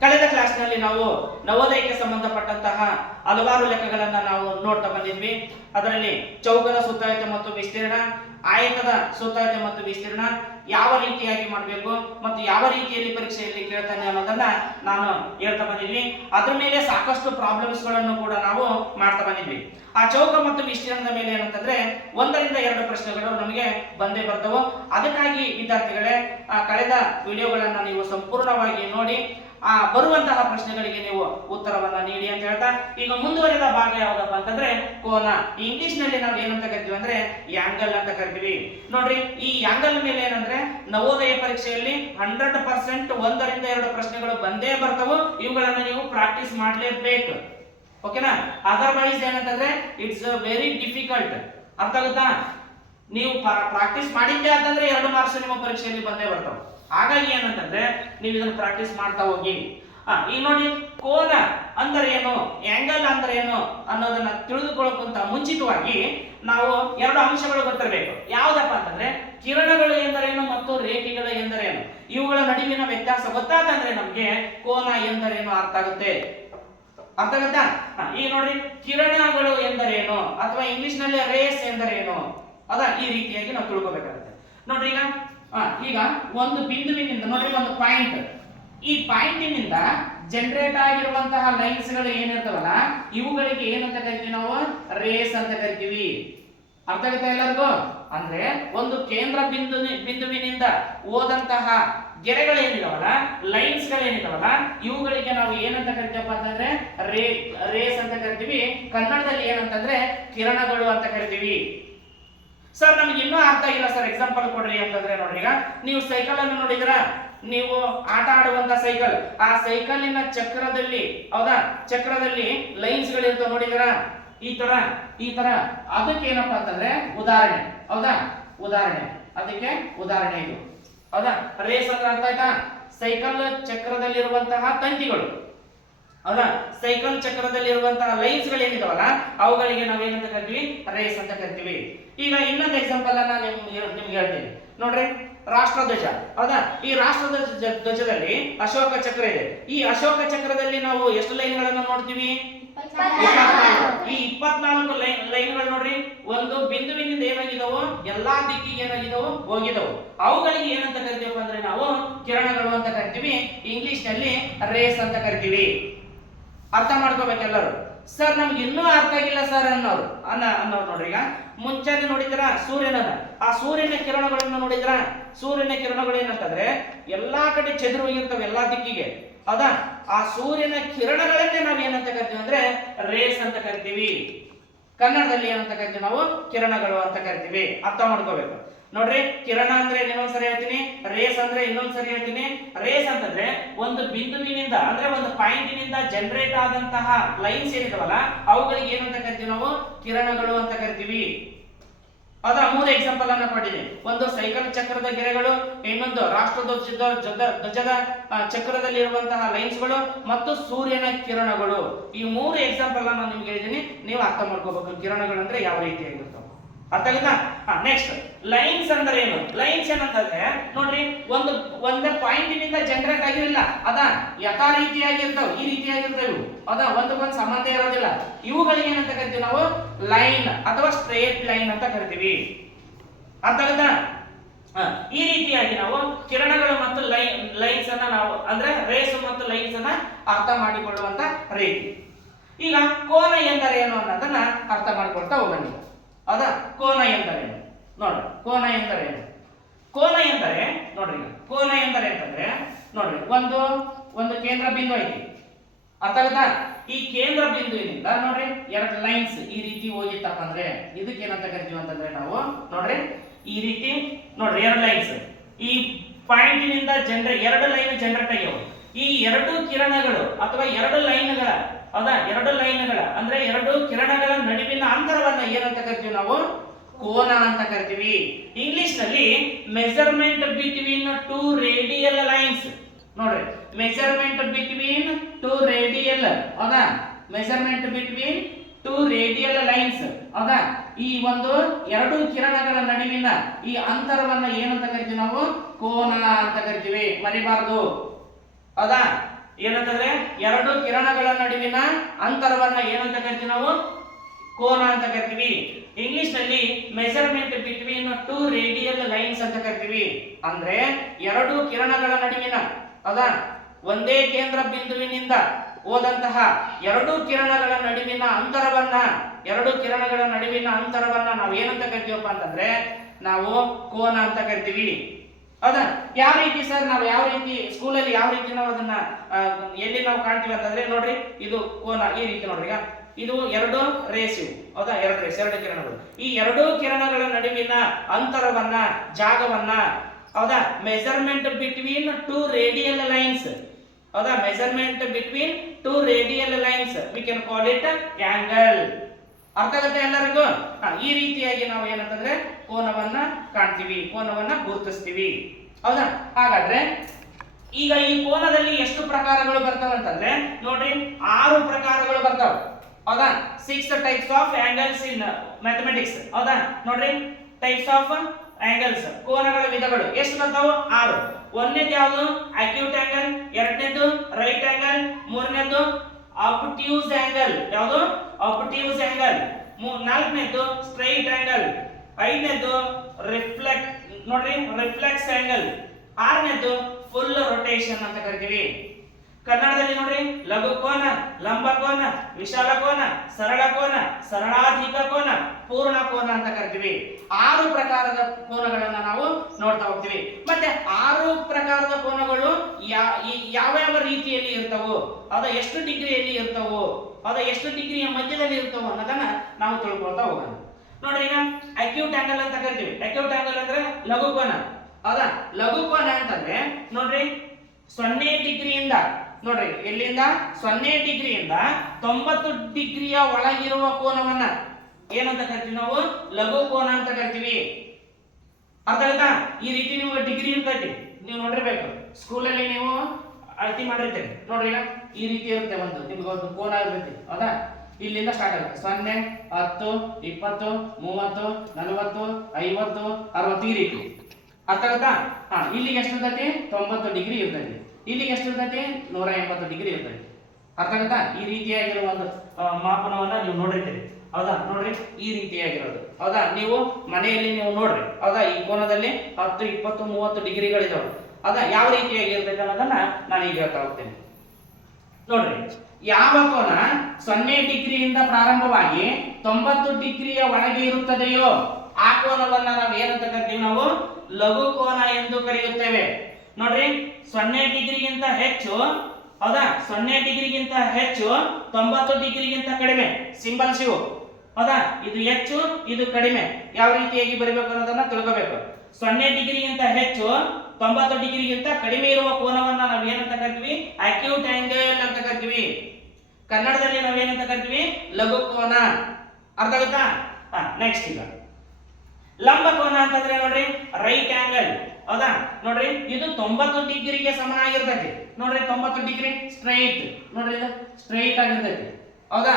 ಕಳೆದ ಕ್ಲಾಸ್ನಲ್ಲಿ ನಾವು ನವೋದಯಕ್ಕೆ ಸಂಬಂಧಪಟ್ಟಂತಹ ಹಲವಾರು ಲೆಕ್ಕಗಳನ್ನ ನಾವು ನೋಡ್ತಾ ಬಂದಿದ್ವಿ. ಅದರಲ್ಲಿ ಚೌಕದ ಸುತ್ತಾಯತೆ ಮತ್ತು ವಿಸ್ತೀರ್ಣ, ಆಯತದ ಸುತ್ತಾಯತೆ ಮತ್ತು ವಿಸ್ತೀರ್ಣ ಯಾವ ರೀತಿಯಾಗಿ ಮಾಡಬೇಕು ಮತ್ತು ಯಾವ ರೀತಿಯಲ್ಲಿ ಪರೀಕ್ಷೆಯಲ್ಲಿ ಕೇಳ್ತಾನೆ ಅನ್ನೋದನ್ನ ನಾನು ಹೇಳ್ತಾ ಬಂದಿದ್ವಿ. ಅದ್ರ ಮೇಲೆ ಸಾಕಷ್ಟು ಪ್ರಾಬ್ಲಮ್ಸ್ಗಳನ್ನು ಕೂಡ ನಾವು ಮಾಡ್ತಾ ಬಂದಿದ್ವಿ. ಆ ಚೌಕ ಮತ್ತು ವಿಸ್ತೀರ್ಣದ ಮೇಲೆ ಏನಂತಂದ್ರೆ ಒಂದರಿಂದ ಎರಡು ಪ್ರಶ್ನೆಗಳು ನಮಗೆ ಬಂದೇ ಬರ್ತವು. ಅದಕ್ಕಾಗಿ ವಿದ್ಯಾರ್ಥಿಗಳೇ ಕಳೆದ ವಿಡಿಯೋಗಳನ್ನು ನೀವು ಸಂಪೂರ್ಣವಾಗಿ ನೋಡಿ ಆ, ಬರುವಂತಹ ಪ್ರಶ್ನೆಗಳಿಗೆ ನೀವು ಉತ್ತರವನ್ನ ನೀಡಿ ಅಂತ ಹೇಳ್ತಾ, ಈಗ ಮುಂದುವರೆದ ಭಾಗ ಯಾವ್ದಪ್ಪ ಅಂತಂದ್ರೆ, ಕೋನ. ಇಂಗ್ಲಿಷ್ನಲ್ಲಿ ನಾವು ಏನಂತ ಕರಿತೀವಿ ಅಂದ್ರೆ ಯಾಂಗಲ್ ಅಂತ ಕರಿತೀವಿ. ನೋಡ್ರಿ, ಈ ಯಾಂಗಲ್ ಮೇಲೆ ಏನಂದ್ರೆ, ನವೋದಯ ಪರೀಕ್ಷೆಯಲ್ಲಿ ಹಂಡ್ರೆಡ್ ಪರ್ಸೆಂಟ್ ಒಂದರಿಂದ ಎರಡು ಪ್ರಶ್ನೆಗಳು ಬಂದೇ ಬರ್ತವು, ಇವುಗಳನ್ನ ನೀವು ಪ್ರಾಕ್ಟೀಸ್ ಮಾಡಲೇಬೇಕು. ಓಕೆನಾ ಅದರ್ವೈಸ್ ಏನಂತಂದ್ರೆ ಇಟ್ಸ್ ವೆರಿ ಡಿಫಿಕಲ್ಟ್ ಅರ್ಥ ಆಗುತ್ತಾ? ನೀವು ಪ್ರಾಕ್ಟೀಸ್ ಮಾಡಿದ್ದೆ ಅಂತಂದ್ರೆ ಎರಡು ಮಾರ್ಕ್ಸ್ ನಿಮ್ಮ ಪರೀಕ್ಷೆಯಲ್ಲಿ ಬಂದೇ ಬರ್ತಾವೆ. ಹಾಗಾಗಿ ಏನಂತಂದ್ರೆ ನೀವು ಇದನ್ನು ಪ್ರಾಕ್ಟೀಸ್ ಮಾಡ್ತಾ ಹೋಗಿ. ಈಗ ನೋಡಿ, ಕೋನ ಅಂದ್ರೆ ಏನು ಆಂಗಲ್ ಅಂದ್ರೆ ಏನು ಅನ್ನೋದನ್ನ ತಿಳಿದುಕೊಳ್ಳೋಕ್ಕಿಂತ ಮುಂಚಿತವಾಗಿ ನಾವು ಎರಡು ಅಂಶಗಳು ಗೊತ್ತಿರಬೇಕು. ಯಾವ್ದಪ್ಪ ಅಂತಂದ್ರೆ ಕಿರಣಗಳು ಎಂದರೇನು ಮತ್ತು ರೇಖೆಗಳು ಎಂದರೇನು? ಇವುಗಳ ನಡುವಿನ ವ್ಯತ್ಯಾಸ ಗೊತ್ತಾತಂದ್ರೆ ನಮ್ಗೆ ಕೋನ ಎಂದರೇನು ಅರ್ಥ ಆಗುತ್ತೆ? ಅರ್ಥ ಆಗುತ್ತಾ? ಈಗ ನೋಡಿ, ಕಿರಣಗಳು ಎಂದರೇನು ಅಥವಾ ಇಂಗ್ಲಿಷ್ನಲ್ಲಿ ರೇಸ್ ಎಂದರೇನು? ಅದ ಈ ರೀತಿಯಾಗಿ ನಾವು ತಿಳ್ಕೊಬೇಕಾಗುತ್ತೆ. ನೋಡ್ರಿ ಈಗ ಈಗ ಒಂದು ಬಿಂದುವಿನಿಂದ, ನೋಡ್ರಿ ಒಂದು ಪಾಯಿಂಟ್ ಈ ಪಾಯಿಂಟಿನಿಂದ ಜನರೇಟ್ ಆಗಿರುವಂತಹ ಲೈನ್ಸ್ಗಳು ಏನಿರ್ತಾವಲ್ಲ, ಇವುಗಳಿಗೆ ಏನಂತ ಕರಿತೀವಿ ನಾವು? ರೇಸ್ ಅಂತ ಕರಿತೀವಿ. ಅರ್ಥ ಆಗುತ್ತಾ ಎಲ್ಲರಿಗೂ? ಅಂದ್ರೆ ಒಂದು ಕೇಂದ್ರ ಬಿಂದು ಬಿಂದುವಿನಿಂದ ಹೋದಂತಹ ಗೆರೆಗಳೇನಿದಾವಲ್ಲ ಲೈನ್ಸ್ ಗಳೇನಿದಾವಲ್ಲ, ಇವುಗಳಿಗೆ ನಾವು ಏನಂತ ಕರಿತೀವಪ್ಪ ಅಂತಂದ್ರೆ ರೇ ರೇಸ್ ಅಂತ ಕರಿತೀವಿ. ಕನ್ನಡದಲ್ಲಿ ಏನಂತಂದ್ರೆ ಕಿರಣಗಳು ಅಂತ ಕರಿತೀವಿ. ಸರ್ ನಮ್ಗೆ ಇನ್ನೂ ಅರ್ಥ ಆಗಿಲ್ಲ ಸರ್ ಎಕ್ಸಾಂಪಲ್ ಕೊಡ್ರಿ ಅಂತಂದ್ರೆ ನೋಡ್ರಿ. ಈಗ ನೀವು ಸೈಕಲ್ ಅನ್ನು ನೋಡಿದ್ರ ನೀವು ಆಟ ಆಡುವಂತ ಸೈಕಲ್ ಆ ಸೈಕಲಿನ ಚಕ್ರದಲ್ಲಿ, ಹೌದಾ? ಚಕ್ರದಲ್ಲಿ ಲೈನ್ಸ್ ಗಳಿರ್ತಾವ ನೋಡಿದ್ರ ಈ ತರ ಈ ತರ. ಅದಕ್ಕೆ ಏನಪ್ಪಾ ಅಂತಂದ್ರೆ ಉದಾಹರಣೆ, ಹೌದಾ? ಉದಾಹರಣೆ. ಅದಕ್ಕೆ ಉದಾಹರಣೆ ಇದು. ಹೌದಾ? ರೇಸ್ ಅಂದ್ರೆ ಅರ್ಥ ಆಯ್ತಾ? ಸೈಕಲ್ ಚಕ್ರದಲ್ಲಿರುವಂತಹ ತಂತಿಗಳು. ಹೌದಾ? ಸೈಕಲ್ ಚಕ್ರದಲ್ಲಿರುವಂತಹ ಲೈನ್ಸ್ ಗಳೇನಿದಾವಲ್ಲ, ಅವುಗಳಿಗೆ ನಾವೇನಂತ ಕರಿತೀವಿ? ರೇಸ್ ಅಂತ ಕರಿತೀವಿ. ಈಗ ಇನ್ನೊಂದು ಎಕ್ಸಾಂಪಲ್ ಅನ್ನ ನಿಮ್ಗೆ ನಿಮ್ಗೆ ಹೇಳ್ತೀನಿ. ನೋಡ್ರಿ, ರಾಷ್ಟ್ರಧ್ವಜ. ಹೌದಾ? ಈ ರಾಷ್ಟ್ರಧ್ವಜ ಧ್ವಜದಲ್ಲಿ ಅಶೋಕ ಚಕ್ರ ಇದೆ. ಈ ಅಶೋಕ ಚಕ್ರದಲ್ಲಿ ನಾವು ಎಷ್ಟು ಲೈನ್ಗಳನ್ನು ನೋಡ್ತೀವಿ. ಈ ಇಪ್ಪತ್ನಾಲ್ಕು ಲೈನ್ ಲೈನ್ಗಳು ನೋಡ್ರಿ, ಒಂದು ಬಿಂದುವಿನಿಂದ ಏನಾಗಿದವು ಎಲ್ಲಾ ದಿಕ್ಕಿಗೆ ಏನಾಗಿದವು ಹೋಗಿದವು ಅವುಗಳಿಗೆ ಏನಂತ ಕರಿತೀವಪ್ಪ ಅಂದ್ರೆ ನಾವು ಕಿರಣಗಳು ಅಂತ ಕರಿತೀವಿ. ಇಂಗ್ಲಿಷ್ನಲ್ಲಿ ರೇಸ್ ಅಂತ ಕರಿತೀವಿ. ಅರ್ಥ ಮಾಡ್ಕೋಬೇಕೆಲ್ಲರೂ? ಸರ್, ನಮ್ಗೆ ಇನ್ನೂ ಅರ್ಥ ಆಗಿಲ್ಲ ಸರ್ ಅನ್ನೋರು. ಅನ್ನ ಅನ್ನೋರು ನೋಡ್ರಿ ಈಗ. ಮುಂಚಾನೆ ನೋಡಿದ್ರ? ಸೂರ್ಯನನ್ನ. ಆ ಸೂರ್ಯನ ಕಿರಣಗಳನ್ನ ನೋಡಿದ್ರ? ಸೂರ್ಯನ ಕಿರಣಗಳು ಏನಂತಂದ್ರೆ ಎಲ್ಲಾ ಕಡೆ ಚದುರು ಹೋಗಿರ್ತವೆ ಎಲ್ಲಾ ದಿಕ್ಕಿಗೆ. ಹೌದಾ? ಆ ಸೂರ್ಯನ ಕಿರಣಗಳನ್ನೇ ನಾವು ಏನಂತ ಕರಿತೀವಿ ಅಂದ್ರೆ ರೇಸ್ ಅಂತ ಕರಿತೀವಿ. ಕನ್ನಡದಲ್ಲಿ ಏನಂತ ಕರಿತೀವಿ ನಾವು? ಕಿರಣಗಳು ಅಂತ ಕರಿತೀವಿ. ಅರ್ಥ ಮಾಡ್ಕೋಬೇಕು. ನೋಡ್ರಿ, ಕಿರಣ ಅಂದ್ರೆ ಇನ್ನೊಂದ್ಸರಿ ಹೇಳ್ತೀನಿ, ರೇಸ್ ಅಂದ್ರೆ ಇನ್ನೊಂದ್ಸರಿ ಹೇಳ್ತೀನಿ. ರೇಸ್ ಅಂತಂದ್ರೆ ಒಂದು ಬಿಂದುವಿನಿಂದ, ಅಂದ್ರೆ ಒಂದು ಪಾಯಿಂಟಿನಿಂದ ಜನರೇಟ್ ಆದಂತಹ ಲೈನ್ಸ್ ಏನಿದಾವಲ್ಲ, ಅವುಗಳಿಗೆ ಏನು ಅಂತ ಕರಿತೀವಿ ನಾವು? ಕಿರಣಗಳು ಅಂತ ಕರಿತೀವಿ. ಅದರ ಮೂರು ಎಕ್ಸಾಂಪಲ್ ಅನ್ನ ಕೊಟ್ಟಿದೆ ಒಂದು ಸೈಕಲ್ ಚಕ್ರದ ಗೆರೆಗಳು, ಇನ್ನೊಂದು ರಾಷ್ಟ್ರ ಧ್ವಜದ ಧ್ವಜದ ಚಕ್ರದಲ್ಲಿ ಇರುವಂತಹ ಲೈನ್ಸ್ಗಳು ಮತ್ತು ಸೂರ್ಯನ ಕಿರಣಗಳು. ಈ ಮೂರು ಎಕ್ಸಾಂಪಲ್ ನಾನು ನಿಮ್ಗೆ ಹೇಳಿದ್ದೀನಿ. ನೀವು ಅರ್ಥ ಮಾಡ್ಕೋಬೇಕು, ಕಿರಣಗಳು ಅಂದ್ರೆ ಯಾವ ರೀತಿಯಾಗಿರ್ತಾವೆ ಅರ್ಥ ಹಾ ನೆಕ್ಸ್ಟ್ ಲೈನ್ಸ್ ಅಂದ್ರೆ ಏನು? ಲೈನ್ಸ್ ಏನಂತಂದ್ರೆ, ನೋಡ್ರಿ, ಒಂದು, ಒಂದೇ ಪಾಯಿಂಟಿನಿಂದ ಜನರೇಟ್ ಆಗಿರಲಿಲ್ಲ ಅದ ಯಥಾ ರೀತಿಯಾಗಿರ್ತಾವ ಈ ರೀತಿಯಾಗಿರ್ತಾವ ಇವು. ಅದ ಒಂದಕ್ಕೊಂದು ಸಂಬಂಧ ಇರೋದಿಲ್ಲ. ಇವುಗಳಿಗೆ ಏನಂತ ಕರಿತೀವಿ ನಾವು? ಲೈನ್ ಅಥವಾ ಸ್ಟ್ರೇಟ್ ಲೈನ್ ಅಂತ ಕರಿತೀವಿ. ಅರ್ಥ ಆಯ್ತಾ ಈ ರೀತಿಯಾಗಿ ನಾವು ಕಿರಣಗಳು ಮತ್ತು ಲೈನ್ ಲೈನ್ಸ್ ಅನ್ನ ನಾವು, ಅಂದ್ರೆ ರೇಸ್ ಮತ್ತು ಲೈನ್ಸ್ ಅನ್ನ ಅರ್ಥ ಮಾಡಿಕೊಳ್ಳುವಂತ ರೀತಿ. ಈಗ ಕೋನ ಎಂದರೆ ಏನು ಅನ್ನೋದನ್ನ ಅರ್ಥ ಮಾಡ್ಕೊಳ್ತಾ ಹೋಗೋಣ. ಹೌದಾ ಕೋನ ಎಂದರೇನು ನೋಡ್ರಿ, ಕೋನ ಎಂದರೇನು ಕೋನ ಎಂದರೆ, ನೋಡ್ರಿ ಕೋನ ಎಂದರೆ ಅಂತಂದ್ರೆ, ನೋಡ್ರಿ, ಒಂದು ಒಂದು ಕೇಂದ್ರ ಬಿಂದು ಐತಿ. ಅರ್ಥ ಆಗುತ್ತಾ? ಈ ಕೇಂದ್ರ ಬಿಂದುವಿನಿಂದ ನೋಡ್ರಿ, ಎರಡು ಲೈನ್ಸ್ ಈ ರೀತಿ ಹೋಗಿತ್ತಪ್ಪ ಅಂದ್ರೆ ಇದಕ್ಕೆ ಏನಂತ ಕರಿತೀವಿ ಅಂತಂದ್ರೆ ನಾವು, ನೋಡ್ರಿ, ಈ ರೀತಿ, ನೋಡ್ರಿ, ಎರಡು ಲೈನ್ಸ್ ಈ ಪಾಯಿಂಟಿನಿಂದ ಜನರ, ಎರಡು ಲೈನ್ ಜನರೇಟ್ ಆಗ್ಯಾವ ಈ ಎರಡು ಕಿರಣಗಳು ಅಥವಾ ಎರಡು ಲೈನ್ಗಳ ಹೌದಾ? ಎರಡು ಲೈನ್ಗಳ, ಅಂದ್ರೆ ಎರಡು ಕಿರಣಗಳ ನಡುವಿನ ಅಂತರವನ್ನ ಏನಂತ ಕರಿತೀವಿ ನಾವು? ಕೋನ ಅಂತ ಕರಿತೀವಿ. ಇಂಗ್ಲಿಷ್ನಲ್ಲಿ measurement between two radial lines ನೋಡ್ರಿ ಮೆಜರ್ಮೆಂಟ್ ಬಿಟ್ವೀನ್ ಟೂ ರೇಡಿಯಲ್ ಹೌದಾ? Measurement between two radial lines ಹೌದಾ? ಈ ಒಂದು ಎರಡು ಕಿರಣಗಳ ನಡುವಿನ ಈ ಅಂತರವನ್ನ ಏನಂತ ಕರಿತೀವಿ ನಾವು? ಕೋನ ಅಂತ ಕರಿತೀವಿ. ಮರಿಬಾರದು. ಹೌದಾ? ಏನಂತಂದ್ರೆ ಎರಡು ಕಿರಣಗಳ ನಡುವಿನ ಅಂತರವನ್ನ ಏನಂತ ಕರಿತೀವಿ ನಾವು? ಕೋನ ಅಂತ ಕರಿತೀವಿ. ಇಂಗ್ಲಿಷ್ನಲ್ಲಿ measurement between two radial lines ಅಂತ ಕರಿತೀವಿ. ಅಂದ್ರೆ ಎರಡು ಕಿರಣಗಳ ನಡುವಿನ ಹೌದಾ ಒಂದೇ ಕೇಂದ್ರ ಬಿಂದುವಿನಿಂದ ಹೋದಂತಹ ಎರಡು ಕಿರಣಗಳ ನಡುವಿನ ಅಂತರವನ್ನ, ಎರಡು ಕಿರಣಗಳ ನಡುವಿನ ಅಂತರವನ್ನ ನಾವು ಏನಂತ ಕರಿತೀವಪ್ಪ ಅಂತಂದ್ರೆ ನಾವು ಕೋನ ಅಂತ ಕರಿತೀವಿ. ಹೌದಾ ಯಾವ ರೀತಿ ಸರ್ ನಾವು ಯಾವ ರೀತಿ ಸ್ಕೂಲಲ್ಲಿ ಯಾವ ರೀತಿ ನಾವು ಅದನ್ನ ಎಲ್ಲಿ ನಾವು ಕಾಣ್ತೀವಿ ಅಂತಂದ್ರೆ ನೋಡ್ರಿ, ಇದು ಕೋನ, ಈ ರೀತಿ ನೋಡ್ರಿ, ಈಗ ಇದು ಎರಡು ರೇಸ್ ಇವು ಹೌದಾ? ಎರಡು ರೇಸ್, ಎರಡು ಕಿರಣಗಳು. ಈ ಎರಡು ಕಿರಣಗಳ ನಡುವಿನ ಅಂತರವನ್ನ, ಜಾಗವನ್ನ, ಹೌದಾ? Measurement between two radial lines ಹೌದಾ? Measurement between two radial lines we can call it angle ಅರ್ಥ ಆಗುತ್ತೆ ಎಲ್ಲರಿಗೂ? ಈ ರೀತಿಯಾಗಿ ನಾವು ಏನಂತಂದ್ರೆ ಕೋನವನ್ನ ಕಾಣ್ತೀವಿ, ಕೋನವನ್ನ ಗುರುತಿಸ್ತೀವಿ. ಹೌದಾ? ಹಾಗಾದ್ರೆ ಈಗ ಈ ಕೋನದಲ್ಲಿ ಎಷ್ಟು ಪ್ರಕಾರಗಳು ಬರ್ತಾವೆ ಅಂತಂದ್ರೆ, ನೋಡ್ರಿ, ಆರು ಪ್ರಕಾರಗಳು ಬರ್ತಾವ. ಹೌದಾ? Six types of angles in mathematics ಹೌದಾ? ನೋಡ್ರಿ ಟೈಪ್ಸ್ ಆಫ್ ಆಂಗಲ್ಸ್ ಕೋನಗಳ ವಿಧಗಳು. ಎಷ್ಟು ಬರ್ತಾವು? ಆರು. ಒಂದನೇದು ಯಾವುದು ಅಕ್ಯೂಟ್ ಆಂಗಲ್ ಎರಡನೇದು ರೈಟ್ ಆಂಗಲ್ ಮೂರನೇದು ಆಬ್ಟ್ಯೂಸ್ ಆಂಗಲ್ ಯಾವುದು? ಆಪ್ಟ್ಯೂಸ್ ಆಂಗಲ್ ನಾಲ್ಕನೇದು ಸ್ಟ್ರೈಟ್ ಆಂಗಲ್ ಐದನೇದು ರಿಫ್ಲೆಕ್ಟ್ ನೋಡ್ರಿ ರಿಫ್ಲೆಕ್ಸ್ ಆಂಗಲ್ ಆರನೇದು ಫುಲ್ ರೊಟೇಷನ್ ಅಂತ ಕರಿತೀವಿ. ಕನ್ನಡದಲ್ಲಿ ನೋಡ್ರಿ, ಲಘು ಕೋನ, ಲಂಬ ಕೋನ, ವಿಶಾಲ ಕೋನ, ಸರಳ ಕೋನ, ಸರಳಾಧಿಕ ಕೋನ, ಪೂರ್ಣ ಕೋನ ಅಂತ ಕರಿತೀವಿ. ಆರು ಪ್ರಕಾರದ ಕೋನಗಳನ್ನ ನಾವು ನೋಡ್ತಾ ಹೋಗ್ತೀವಿ. ಮತ್ತೆ ಆರು ಪ್ರಕಾರದ ಕೋನಗಳು ಯಾವ ಯಾವ ರೀತಿಯಲ್ಲಿ ಇರ್ತವೋ, ಅದ ಎಷ್ಟು ಡಿಗ್ರಿಯಲ್ಲಿ ಇರ್ತವೋ, ಅದ ಎಷ್ಟು ಡಿಗ್ರಿಯ ಮಧ್ಯದಲ್ಲಿ ಇರ್ತವೋ ಅನ್ನೋದನ್ನ ನಾವು ತಿಳ್ಕೊಳ್ತಾ ಹೋಗೋಣ. ನೋಡ್ರಿ ಈಗ ಅಕ್ಯೂಟ್ ಆಂಗಲ್ ಅಂತ ಕರಿತೀವಿ. ಅಕ್ಯೂಟ್ ಆಂಗಲ್ ಅಂದ್ರೆ ಲಘು ಕೋನ. ಹೌದಾ ಲಘು ಕೋನ ಅಂತಂದ್ರೆ, ನೋಡ್ರಿ, ಸೊನ್ನೆ ಡಿಗ್ರಿಯಿಂದ ನೋಡ್ರಿ, ಎಲ್ಲಿಂದ? ಸೊನ್ನೆ ಡಿಗ್ರಿಯಿಂದ ತೊಂಬತ್ತು ಡಿಗ್ರಿಯ ಒಳಗಿರುವ ಕೋನವನ್ನ ಏನಂತ ಕರಿತೀವಿ ನಾವು? ಲಘು ಕೋನ ಅಂತ ಕರಿತೀವಿ. ಅರ್ಥ ಆಯ್ತಾ? ಈ ರೀತಿ ನೀವು ಡಿಗ್ರಿ ಇರ್ತೈತಿ. ನೀವು ನೋಡಿರ್ಬೇಕು. ಸ್ಕೂಲಲ್ಲಿ ನೀವು ಅಳತಿ ಮಾಡಿರ್ತೀರಿ. ನೋಡ್ರಿ ಈ ರೀತಿ ಇರುತ್ತೆ ಒಂದು. ನಿಮ್ಗೆ ಒಂದು ಕೋನ ಇರ್ತೈತಿ. ಹೌದಾ? ಇಲ್ಲಿಂದ ಸ್ಟಾರ್ಟ್ ಆಗುತ್ತೆ. ಸೊನ್ನೆ, ಹತ್ತು, ಇಪ್ಪತ್ತು, ಮೂವತ್ತು, ನಲವತ್ತು, ಐವತ್ತು, ಅರವತ್ತು ಈ ರೀತಿ. ಅರ್ಥ ಆಯ್ತಾ ಹಾ, ಇಲ್ಲಿಗೆ ಎಷ್ಟು ಇರ್ತೈತಿ ತೊಂಬತ್ತು ಡಿಗ್ರಿ ಇರ್ತೈತಿ. ಇಲ್ಲಿಗೆ ಎಷ್ಟು ಇರ್ತೈತಿ ನೂರ ಎಂಬತ್ತು ಡಿಗ್ರಿ ಇರ್ತೈತಿ. ಅರ್ಥ ಆಗುತ್ತಾ? ಈ ರೀತಿಯಾಗಿರುವ ಒಂದು ಮಾಪನವನ್ನ ನೀವು ನೋಡಿರ್ತೀರಿ. ಹೌದಾ? ನೋಡ್ರಿ, ಈ ರೀತಿಯಾಗಿರೋದು. ಹೌದಾ? ನೀವು ಮನೆಯಲ್ಲಿ ನೀವು ನೋಡ್ರಿ. ಹೌದಾ? ಈ ಕೋನದಲ್ಲಿ ಹತ್ತು, ಇಪ್ಪತ್ತು, ಮೂವತ್ತು ಡಿಗ್ರಿಗಳಿದಾವೆ. ಅದ ಯಾವ ರೀತಿಯಾಗಿ ಇರ್ತೈತೆ ಅನ್ನೋದನ್ನ ನಾನು ಈಗ ಹೇಳ್ತಾ ಹೋಗ್ತೇನೆ. ನೋಡ್ರಿ, ಯಾವ ಕೋನ ಸೊನ್ನೆ ಡಿಗ್ರಿಯಿಂದ ಪ್ರಾರಂಭವಾಗಿ ತೊಂಬತ್ತು ಡಿಗ್ರಿಯ ಒಳಗೆ ಇರುತ್ತದೆಯೋ, ಆ ಕೋನವನ್ನ ನಾವು ಏನಂತ ಕರಿತೀವಿ ನಾವು? ಲಘು ಕೋನ ಎಂದು ಕರೆಯುತ್ತೇವೆ. ನೋಡ್ರಿ, ಸೊನ್ನೆ ಡಿಗ್ರಿಗಿಂತ ಹೆಚ್ಚು, ಹೌದಾ? ಸೊನ್ನೆ ಡಿಗ್ರಿಗಿಂತ ಹೆಚ್ಚು, ತೊಂಬತ್ತು ಡಿಗ್ರಿಗಿಂತ ಕಡಿಮೆ. ಸಿಂಬಲ್ ಶಿವು ಹೌದಾ? ಇದು ಹೆಚ್ಚು, ಇದು ಕಡಿಮೆ. ಯಾವ ರೀತಿಯಾಗಿ ಬರಬೇಕು ಅನ್ನೋದನ್ನ ತಿಳ್ಕೋಬೇಕು. ಸೊನ್ನೆ ಡಿಗ್ರಿಗಿಂತ ಹೆಚ್ಚು, ತೊಂಬತ್ತು ಡಿಗ್ರಿಗಿಂತ ಕಡಿಮೆ ಇರುವ ಕೋನವನ್ನ ನಾವು ಏನಂತ ಕರಿತೀವಿ? ಅಕ್ಯೂಟ್ ಆಂಗಲ್ ಅಂತ ಕರಿತೀವಿ. ಕನ್ನಡದಲ್ಲಿ ನಾವು ಏನಂತ ಕರಿತೀವಿ? ಲಘು ಕೋನ. ಅರ್ಥ ಆಗುತ್ತಾ? ನೆಕ್ಸ್ಟ್ ಈಗ. ಲಂಬ ಕೋನ ಅಂತಂದ್ರೆ ನೋಡ್ರಿ ರೈಟ್ ಆಂಗಲ್ ಹೌದಾ? ನೋಡ್ರಿ, ಇದು ತೊಂಬತ್ತು ಡಿಗ್ರಿಗೆ ಸಮನಾಗಿರ್ತೈತಿ. ನೋಡ್ರಿ, ತೊಂಬತ್ತು ಡಿಗ್ರಿ ಸ್ಟ್ರೈಟ್ ನೋಡ್ರಿ ಇದು ಸ್ಟ್ರೈಟ್ ಆಗಿರ್ತೈತಿ. ಹೌದಾ?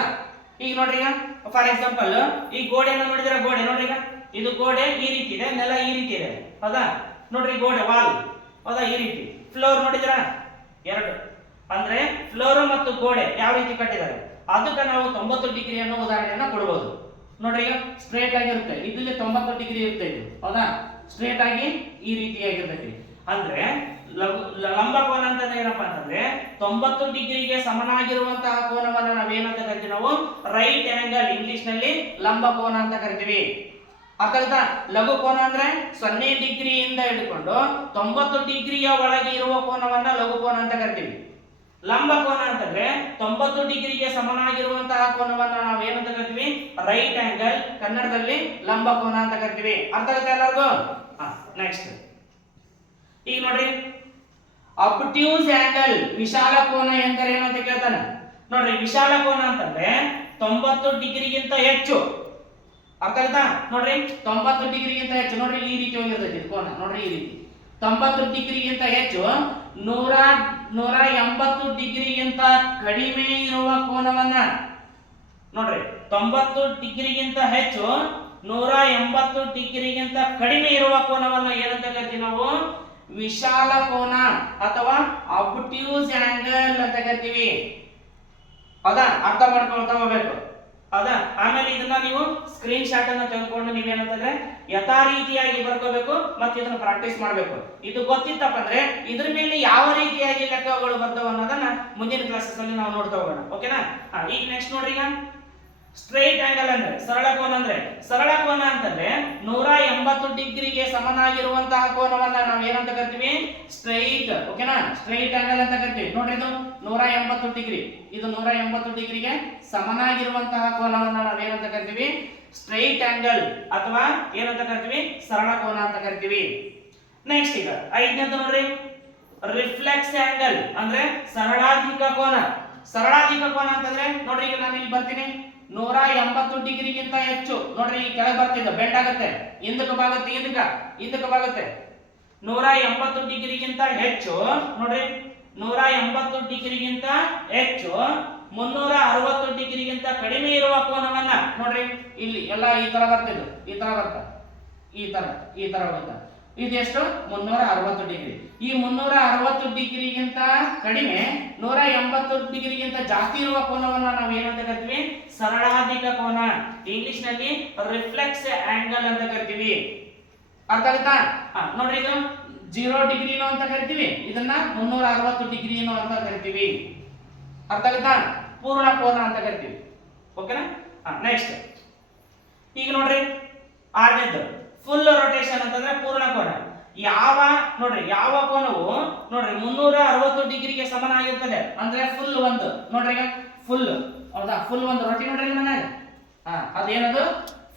ಈಗ ನೋಡ್ರಿ ಈಗ ಫಾರ್ ಎಕ್ಸಾಂಪಲ್ ಈ ಗೋಡೆನ ನೋಡಿದ್ರೆ ಗೋಡೆ, ನೋಡ್ರಿ ಈಗ. ಇದು ಗೋಡೆ ಈ ರೀತಿ ಇದೆ, ನೆಲ ಈ ರೀತಿ ಇದೆ. ಹೌದಾ? ನೋಡ್ರಿ, ಗೋಡೆ ವಾಲ್ ಹೌದಾ? ಈ ರೀತಿ. ಫ್ಲೋರ್ ನೋಡಿದ್ರ ಎರಡು. ಅಂದ್ರೆ ಫ್ಲೋರ್ ಮತ್ತು ಗೋಡೆ ಯಾವ ರೀತಿ ಕಟ್ಟಿದ್ದಾರೆ? ಅದಕ್ಕೆ ನಾವು ತೊಂಬತ್ತು ಡಿಗ್ರಿ ಅನ್ನೋ ಉದಾಹರಣೆಯನ್ನ ಕೊಡ್ಬೋದು. ನೋಡ್ರಿ ಈಗ ಸ್ಟ್ರೇಟ್ ಆಗಿರುತ್ತೆ. ಇದ್ರಲ್ಲಿ ತೊಂಬತ್ತು ಡಿಗ್ರಿ ಇರುತ್ತೆ. ಇದು ಹೌದಾ? ಸ್ಟ್ರೇಟ್ ಆಗಿ ಈ ರೀತಿಯಾಗಿರ್ತೈತಿ. ಅಂದ್ರೆ ಲಂಬ ಕೋನ ಅಂತಂದ್ರೆ ಏನಪ್ಪ ಅಂತಂದ್ರೆ ತೊಂಬತ್ತು ಡಿಗ್ರಿಗೆ ಸಮನಾಗಿರುವಂತಹ ಕೋನವನ್ನ ನಾವೇನಂತ ಕರಿತೀವಿ ನಾವು? ರೈಟ್ ಆಂಗಲ್ ಇಂಗ್ಲಿಷ್ನಲ್ಲಿ ಲಂಬ ಕೋನ ಅಂತ ಕರಿತೀವಿ. ಅರ್ಥ ಲಘು ಕೋನ ಅಂದ್ರೆ ಸೊನ್ನೆ ಡಿಗ್ರಿಯಿಂದ ಹಿಡ್ಕೊಂಡು ತೊಂಬತ್ತು ಡಿಗ್ರಿಯ ಒಳಗೆ ಇರುವ ಕೋನವನ್ನ ಲಘು ಕೋನ ಅಂತ ಕರಿತೀವಿ. ಲಂಬ ಕೋನ ಅಂತಂದ್ರೆ ತೊಂಬತ್ತು ಡಿಗ್ರಿಗೆ ಸಮನಾಗಿರುವಂತಹ ಕೋನವನ್ನ ನಾವು ಏನಂತ ಕರಿತೀವಿ? ರೈಟ್ ಆಂಗಲ್ ಕನ್ನಡದಲ್ಲಿ ಲಂಬ ಕೋನ ಅಂತ ಕರಿತೀವಿ. ಅರ್ಥ ಆಗುತ್ತೆ ಎಲ್ಲರಿಗೂ? ನೆಕ್ಸ್ಟ್ ಈಗ ನೋಡ್ರಿ. ಅಪ್ಟ್ಯೂಸ್ ಆಂಗಲ್ ವಿಶಾಲ ಕೋನ ಎಂದರೆ ಏನು ಅಂತ ಕೇಳ್ತಾನೆ? ನೋಡ್ರಿ, ವಿಶಾಲ ಕೋನ ಅಂತಂದ್ರೆ ತೊಂಬತ್ತು ಡಿಗ್ರಿಗಿಂತ ಹೆಚ್ಚು. ಅರ್ಥ ಆಯ್ತಾ? ನೋಡ್ರಿ, ತೊಂಬತ್ತು ಡಿಗ್ರಿಗಿಂತ ಹೆಚ್ಚು. ನೋಡ್ರಿ, ಈ ರೀತಿ ಹೋಗಿರ್ತೈತಿ ಕೋನ. ನೋಡ್ರಿ, ಈ ರೀತಿ. ತೊಂಬತ್ತು ಡಿಗ್ರಿಗಿಂತ ಹೆಚ್ಚು, ನೂರ ನೂರ ಎಂಬತ್ತು ಡಿಗ್ರಿಗಿಂತ ಕಡಿಮೆ ಇರುವ ಕೋನವನ್ನ. ನೋಡ್ರಿ, ತೊಂಬತ್ತು ಡಿಗ್ರಿಗಿಂತ ಹೆಚ್ಚು ನೂರ ಎಂಬತ್ತು ಡಿಗ್ರಿಗಿಂತ ಕಡಿಮೆ ಇರುವ ಕೋನವನ್ನು ಏನಂತ ಕರಿತೀವಿ ನಾವು ವಿಶಾಲ ಕೋನ ಅಥವಾ ಅಬ್ಟ್ಯೂಸ್ ಆಂಗಲ್ ಅಂತ ಕರಿತೀವಿ. ಹೌದಾ? ಅರ್ಥ ಮಾಡ್ಕೊಳ್ತಾ ಹೋಗ್ಬೇಕು. ಹೌದಾ? ಆಮೇಲೆ ಇದನ್ನ ನೀವು ಸ್ಕ್ರೀನ್ ಶಾಟ್ ಅನ್ನ ತೆಗೆದುಕೊಂಡು ನೀವೇನಂತಂದ್ರೆ ಯಥಾ ರೀತಿಯಾಗಿ ಬರ್ಕೋಬೇಕು ಮತ್ತೆ ಇದನ್ನ ಪ್ರಾಕ್ಟೀಸ್ ಮಾಡಬೇಕು. ಇದು ಗೊತ್ತಿತ್ತಪ್ಪ ಅಂದ್ರೆ ಇದ್ರ ಮೇಲೆ ಯಾವ ರೀತಿಯಾಗಿ ಲೆಕ್ಕಗಳು ಬರ್ತಾವ ಅನ್ನೋದನ್ನ ಮುಂದಿನ ಕ್ಲಾಸಸ್ ಅಲ್ಲಿ ನಾವು ನೋಡ್ತಾ ಹೋಗೋಣ. ಓಕೆನಾ ಈಗ ನೆಕ್ಸ್ಟ್ ನೋಡ್ರಿ ಈಗ. ಸ್ಟ್ರೈಟ್ ಆಂಗಲ್ ಅಂದ್ರೆ ಸರಳ ಕೋನ ಅಂದ್ರೆ ಸರಳ ಕೋನ ಅಂತಂದ್ರೆ ನೂರ ಎಂಬತ್ತು ಡಿಗ್ರಿಗೆ ಸಮನಾಗಿರುವಂತಹ ಕೋನವನ್ನ ನಾವು ಏನಂತ ಕರಿತೀವಿ ಸ್ಟ್ರೈಟ್ ಓಕೆನಾ ಸ್ಟ್ರೈಟ್ ಆಂಗಲ್ ಅಂತ ಕರಿತೀವಿ. ನೋಡ್ರಿ ಇದು ನೂರ ಎಂಬತ್ತು ಡಿಗ್ರಿ. ಇದು ನೂರ ಎಂಬತ್ತು ಡಿಗ್ರಿಗೆ ಸಮನಾಗಿರುವಂತಹ ಕೋನವನ್ನ ನಾವು ಏನಂತ ಕರಿತೀವಿ? ಸ್ಟ್ರೈಟ್ ಆಂಗಲ್ ಅಥವಾ ಏನಂತ ಕರಿತೀವಿ? ಸರಳ ಕೋನ ಅಂತ ಕರಿತೀವಿ. ನೆಕ್ಸ್ಟ್ ಈಗ, ಐದನೇದು ನೋಡ್ರಿ. ರಿಫ್ಲೆಕ್ಸ್ ಆಂಗಲ್ ಅಂದ್ರೆ ಸರಳಾಧಿಕ ಕೋನ. ಸರಳಾಧಿಕ ಕೋನ ಅಂತಂದ್ರೆ ನೋಡ್ರಿ ಈಗ ನಾನು ಇಲ್ಲಿ ಬರ್ತೀನಿ. ನೂರ ಎಂಬತ್ತು ಡಿಗ್ರಿಗಿಂತ ಹೆಚ್ಚು. ನೋಡ್ರಿ, ಈ ಕೆಳಗೆ ಬರ್ತಿದ್ದ ಬೆಂಡ್ ಆಗುತ್ತೆ. ಹಿಂದಕ್ಕೆ ಬಾಗುತ್ತೆ ಹಿಂದಕ ಹಿಂದಕ್ಕೆ ಬಾಗುತ್ತೆ. ನೂರ ಎಂಬತ್ತು ಡಿಗ್ರಿಗಿಂತ ಹೆಚ್ಚು. ನೋಡ್ರಿ, ನೂರ ಎಂಬತ್ತು ಡಿಗ್ರಿಗಿಂತ ಹೆಚ್ಚು. ಮುನ್ನೂರ ಅರವತ್ತು ಡಿಗ್ರಿಗಿಂತ ಕಡಿಮೆ ಇರುವ ಕೋನವನ್ನ, ನೋಡ್ರಿ, ಇಲ್ಲಿ ಎಲ್ಲ ಈ ತರ ಬರ್ತಿದ್ದು ಈ ತರ ಬರ್ತ. ಈ ತರ ಈ ತರ ಹೋಗುತ್ತ ಇದೆಷ್ಟು? ಮುನ್ನೂರ ಅರವತ್ತು ಡಿಗ್ರಿ. ಈ ಮುನ್ನೂರ ಅರವತ್ತು ಡಿಗ್ರಿಗಿಂತ ಕಡಿಮೆ ನೂರ ಎಂಬತ್ತು ಡಿಗ್ರಿಗಿಂತ ಜಾಸ್ತಿ ಇರುವ ಕೋನವನ್ನ ನಾವು ಏನಂತ ಕರಿತೀವಿ? ಸರಳಾಧಿಕ ಕೋನ. ಇಂಗ್ಲಿಷ್ನಲ್ಲಿ ರಿಫ್ಲೆಕ್ಸ್ ಆಂಗಲ್ ಅಂತ ಕರಿತೀವಿ. ಅರ್ಥ ಆಗುತ್ತಾ? ನೋಡ್ರಿ ಇದು ಜೀರೋ ಡಿಗ್ರಿನೋ ಅಂತ ಕರಿತೀವಿ. ಇದನ್ನ ಮುನ್ನೂರ ಅರವತ್ತು ಡಿಗ್ರಿನೋ ಅಂತ ಕರಿತೀವಿ. ಅರ್ಥ ಆಗುತ್ತಾ? ಪೂರ್ಣ ಕೋನ ಅಂತ ಕರಿತೀವಿ. ಓಕೆನಾ? ನೆಕ್ಸ್ಟ್ ಈಗ ನೋಡ್ರಿ, ಆರನೇದ್ದು. ಫುಲ್ ರೊಟೇಷನ್ ಅಂತಂದ್ರೆ ಪೂರ್ಣ ಕೋನ. ಯಾವ ನೋಡ್ರಿ ಯಾವ ಕೋನವು ನೋಡ್ರಿ ಮುನ್ನೂರ ಅರವತ್ತು ಡಿಗ್ರಿಗೆ ಸಮನಾಗಿರ್ತದೆ ಅಂದ್ರೆ ಫುಲ್ ಒಂದು. ನೋಡ್ರಿ ಈಗ ಫುಲ್ ಹೌದಾ? ಫುಲ್ ಒಂದು ರೊಟ್ಟಿ ನೋಡ್ರಿ ಮನೆಯಾಗ ಹಾ ಅದೇನದು?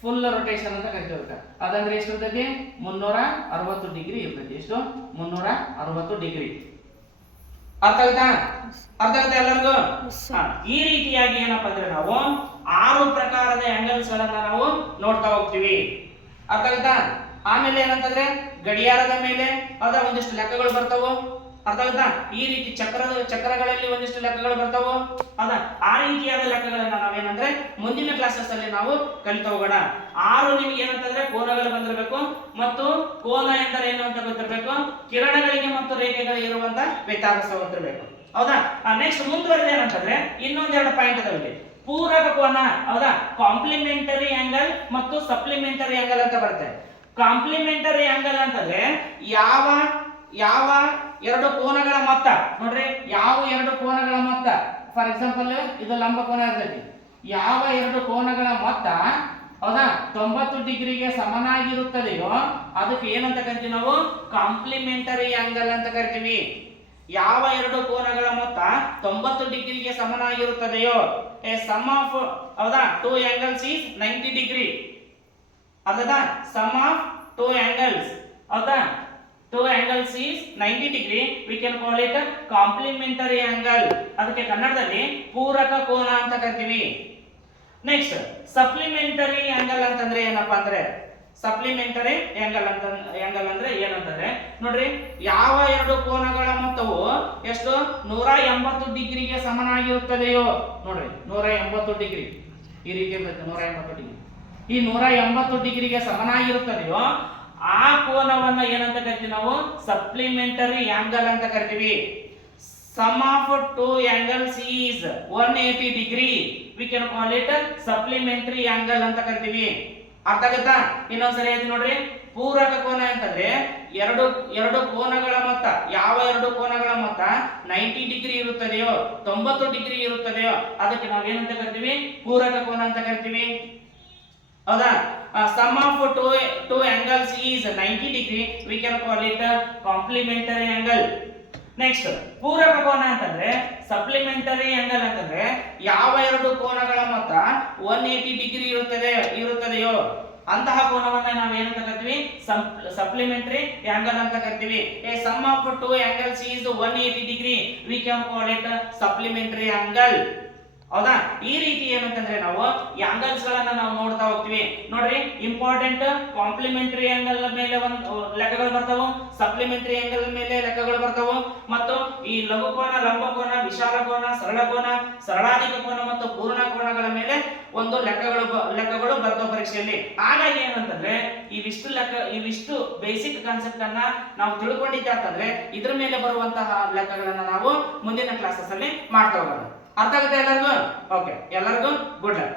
ಫುಲ್ ರೊಟೇಷನ್ ಅಂತ ಕರಿತೀವಿ. ಅದಂದ್ರೆ ಎಷ್ಟು ಇರ್ತೈತಿ? ಮುನ್ನೂರ ಅರವತ್ತು ಡಿಗ್ರಿ ಇರ್ತೈತಿ. ಎಷ್ಟು? ಮುನ್ನೂರ ಅರವತ್ತು ಡಿಗ್ರಿ. ಅರ್ಥ ಆಗುತ್ತಾ ಅರ್ಥ ಆಗುತ್ತೆ ಎಲ್ಲರಿಗೂ? ಹಾ, ಈ ರೀತಿಯಾಗಿ ಏನಪ್ಪಾ ಅಂದ್ರೆ ನಾವು ಆರು ಪ್ರಕಾರದ ಆಂಗಲ್ಸ್ ಗಳನ್ನ ನಾವು ನೋಡ್ತಾ ಹೋಗ್ತೀವಿ. ಅರ್ಥ ಆಗುತ್ತಾ? ಆಮೇಲೆ ಏನಂತಂದ್ರೆ, ಗಡಿಯಾರದ ಮೇಲೆ ಅದ ಒಂದಿಷ್ಟು ಲೆಕ್ಕಗಳು ಬರ್ತಾವು? ಅರ್ಥ ಆಗುತ್ತಾ? ಈ ರೀತಿ ಚಕ್ರದ ಚಕ್ರಗಳಲ್ಲಿ ಒಂದಿಷ್ಟು ಲೆಕ್ಕಗಳು ಬರ್ತಾವು? ಅದ, ಆ ರೀತಿಯಾದ ಲೆಕ್ಕಗಳನ್ನ ನಾವೇನಂದ್ರೆ, ಮುಂದಿನ ಕ್ಲಾಸಸ್ ಅಲ್ಲಿ ನಾವು ಕಲಿತ ಹೋಗೋಣ ಆರು ನಿಮ್ಗೆ ಏನಂತಂದ್ರೆ, ಕೋನಗಳು ಬಂದಿರಬೇಕು ಮತ್ತು ಕೋನ ಎಂದರೆ ಏನು ಅಂತ ಗೊತ್ತಿರಬೇಕು? ಕಿರಣಗಳಿಗೆ ಮತ್ತು ರೇಖೆಗಳಿಗೆ ಇರುವಂತ ವ್ಯತ್ಯಾಸ ಗೊತ್ತಿರಬೇಕು ಹೌದಾ? ನೆಕ್ಸ್ಟ್ ಮುಂದುವರೆದ ಏನಂತಂದ್ರೆ, ಇನ್ನೊಂದೆರಡು ಪಾಯಿಂಟ್ ಅದಾವ ಇಲ್ಲಿ. ಪೂರಕ ಕೋನ ಹೌದಾ? ಕಾಂಪ್ಲಿಮೆಂಟರಿ ಆಂಗಲ್ ಮತ್ತು ಸಪ್ಲಿಮೆಂಟರಿ ಆಂಗಲ್ ಅಂತ ಬರುತ್ತೆ. ಕಾಂಪ್ಲಿಮೆಂಟರಿ ಆಂಗಲ್ ಅಂತಂದ್ರೆ ಯಾವ ಯಾವ ಎರಡು ಕೋನಗಳ ಮೊತ್ತ, ನೋಡ್ರಿ, ಯಾವ ಎರಡು ಕೋನಗಳ ಮೊತ್ತ? ಫಾರ್ ಎಕ್ಸಾಂಪಲ್ ಇದು ಲಂಬ ಕೋನ ಇರ್ತೈತಿ. ಯಾವ ಎರಡು ಕೋನಗಳ ಮೊತ್ತ, ಹೌದಾ? ತೊಂಬತ್ತು ಡಿಗ್ರಿಗೆ ಸಮನಾಗಿರುತ್ತದೆಯೋ, ಅದಕ್ಕೆ ಏನಂತ ಕರಿತೀವಿ ನಾವು? ಕಾಂಪ್ಲಿಮೆಂಟರಿ ಆಂಗಲ್ ಅಂತ ಕರಿತೀವಿ. ಯಾವ ಎರಡು ಕೋನಗಳ ಮೊತ್ತ ತೊಂಬತ್ತು ಡಿಗ್ರಿಗೆ ಸಮನಾಗಿರುತ್ತದೆಯೋ ಎ ಸಮ್ ಆಫ್ ಹೌದಾ? Two angles is ninety degree ಅರ್ಧದಾ sum of two angles ಹೌದಾ? Two angles is ninety degree we can call it complementary angle ಅದಕ್ಕೆ ಕನ್ನಡದಲ್ಲಿ ಪೂರಕ ಕೋನ ಅಂತ ಕರಿತೀವಿ. ನೆಕ್ಸ್ಟ್ ಸಪ್ಲಿಮೆಂಟರಿ ಆಂಗಲ್ ಅಂತಂದ್ರೆ ಏನಪ್ಪಾ ಅಂದ್ರೆ ಸಪ್ಲಿಮೆಂಟರಿ ಆಂಗಲ್ ಅಂತ ಆಂಗಲ್ ಅಂದ್ರೆ ಏನಂತಾರೆ ನೋಡ್ರಿ, ಯಾವ ಎರಡು ಕೋನಗಳ ಮೊತ್ತವು ಎಷ್ಟು? ನೂರ ಎಂಬತ್ತು ಡಿಗ್ರಿಗೆ ಸಮನಾಗಿರುತ್ತದೆಯೋ? ನೋಡ್ರಿ, ನೂರ ಎಂಬತ್ತು ಡಿಗ್ರಿ. ಈ ರೀತಿ ಇರ್ತೈತೆ, ನೂರ ಎಂಬತ್ತು ಡಿಗ್ರಿ. ಈ ನೂರ ಎಂಬತ್ತು ಡಿಗ್ರಿಗೆ ಸಮನಾಗಿರುತ್ತದೆಯೋ, ಆ ಕೋನವನ್ನ ಏನಂತ ಕರಿತೀವಿ ನಾವು? ಸಪ್ಲಿಮೆಂಟರಿ ಆಂಗಲ್ ಅಂತ ಕರಿತೀವಿ. Sum of two angles is one eighty degree we can call it supplementary angle ಅಂತ ಕರಿತೀವಿ. ಅರ್ಥ ಆಗುತ್ತಾ? ಇನ್ನೊಂದ್ಸರಿ ಹೇಳ್ತೀನಿ ನೋಡ್ರಿ. ಪೂರಕ ಕೋನ ಅಂತಂದ್ರೆ ಎರಡು ಎರಡು ಕೋನಗಳ ಮೊತ್ತ ಯಾವ ಎರಡು ಕೋನಗಳ ಮೊತ್ತ ನೈಂಟಿ ಡಿಗ್ರಿ ಇರುತ್ತದೆಯೋ, ತೊಂಬತ್ತು ಡಿಗ್ರಿ ಇರುತ್ತದೆಯೋ, ಅದಕ್ಕೆ ನಾವು ಏನಂತ ಕರಿತೀವಿ? ಪೂರಕ ಕೋನ ಅಂತ ಕರಿತೀವಿ. ಹೌದಾ? Sum of two two angles is ninety degree. We can call it complementary angle next ಪೂರಕ ಕೋನ ಅಂತಂದ್ರೆ ಸಪ್ಲಿಮೆಂಟರಿ ಆಂಗಲ್ ಅಂತಂದ್ರೆ, ಯಾವ ಎರಡು ಕೋನಗಳ ಮೊತ್ತ ಒನ್ ಏಟಿ ಡಿಗ್ರಿ ಇರುತ್ತದೆ, ಇರುತ್ತದೆಯೋ, ಅಂತಹ ಕೋನವನ್ನ ನಾವು ಏನಂತ ಕರಿತೀವಿ? ಸಪ್ಲಿಮೆಂಟರಿ ಆಂಗಲ್ ಅಂತ ಕರಿತೀವಿ. A sum of two angles is one eighty degree we can call it supplementary angle ಹೌದಾ? ಈ ರೀತಿ ಏನಂತಂದ್ರೆ ನಾವು ಆಂಗಲ್ಸ್ ಗಳನ್ನ ನಾವು ನೋಡ್ತಾ ಹೋಗ್ತೀವಿ. ನೋಡ್ರಿ ಇಂಪಾರ್ಟೆಂಟ್ ಕಾಂಪ್ಲಿಮೆಂಟರಿ ಆಂಗಲ್ ಮೇಲೆ ಒಂದು ಲೆಕ್ಕಗಳು ಬರ್ತಾವು. ಸಪ್ಲಿಮೆಂಟರಿ ಆಂಗಲ್ ಮೇಲೆ ಲೆಕ್ಕಗಳು ಬರ್ತಾವು. ಮತ್ತು ಈ ಲಘು ಕೋನ, ಲಂಬ ಕೋನ, ವಿಶಾಲ ಕೋನ, ಸರಳ ಕೋನ, ಸರಳಾಧಿಕ ಕೋನ ಮತ್ತು ಪೂರ್ಣ ಕೋನಗಳ ಮೇಲೆ ಒಂದು ಲೆಕ್ಕಗಳು ಲೆಕ್ಕಗಳು ಬರ್ತಾವ ಪರೀಕ್ಷೆಯಲ್ಲಿ. ಹಾಗಾಗಿ ಏನಂತಂದ್ರೆ ಇವಿಷ್ಟು ಲೆಕ್ಕ ಇವಿಷ್ಟು ಬೇಸಿಕ್ ಕಾನ್ಸೆಪ್ಟ್ ಅನ್ನ ನಾವು ತಿಳ್ಕೊಂಡಿದ್ದೆ ಅಂತಂದ್ರೆ, ಇದ್ರ ಮೇಲೆ ಬರುವಂತಹ ಲೆಕ್ಕಗಳನ್ನ ನಾವು ಮುಂದಿನ ಕ್ಲಾಸಸ್ ಅಲ್ಲಿ ಮಾಡ್ತಾ ಹೋಗೋಣ ಅರ್ಥ ಆಗುತ್ತೆ ಎಲ್ಲರಿಗೂ? ಓಕೆ ಎಲ್ಲರಿಗೂ ಗುಡ್ ಲಕ್